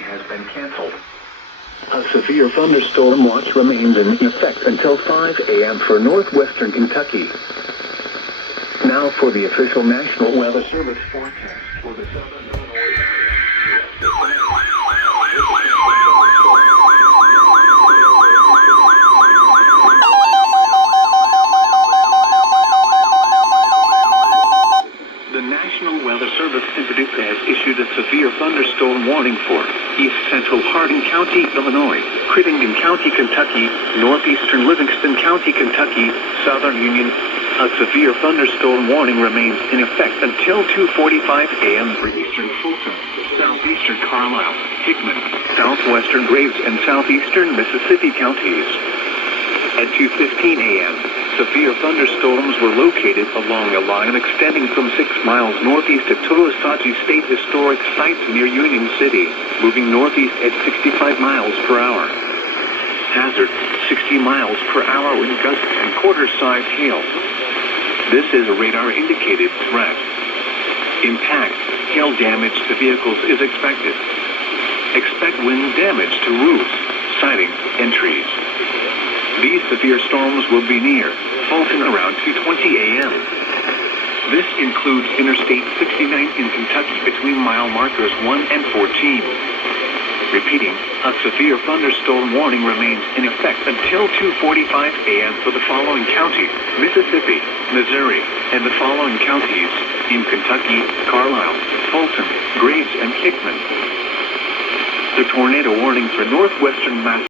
storm has been canceled. A severe thunderstorm watch remains in effect until 5 a.m. for northwestern Kentucky. Now for the official National Weather Service forecast for the southern Illinois area. The National Weather Service in Paducah has issued a severe thunderstorm warning for east central Hardin County, Illinois, Crittenden County, Kentucky, northeastern Livingston County, Kentucky, southern Union. A severe thunderstorm warning remains in effect until 2:45 a.m. for eastern Fulton, southeastern Carlisle, Hickman, southwestern Graves, and southeastern Mississippi counties. At 2:15 a.m., severe thunderstorms were located along a line extending from 6 miles northeast of Tolosaji State Historic Site near Union City, moving northeast at 65 miles per hour. Hazard, 60 miles per hour wind gusts and quarter-size hail. This is a radar-indicated threat. Impact, hail damage to vehicles is expected. Expect wind damage to roofs, siding, and trees. These severe storms will be near Fulton around 2:20 a.m. This includes Interstate 69 in Kentucky between mile markers 1 and 14. Repeating, a severe thunderstorm warning remains in effect until 2:45 a.m. for the following counties: Mississippi, Missouri, and the following counties in Kentucky: Carlisle, Fulton, Graves, and Hickman. The tornado warning for northwestern Massachusetts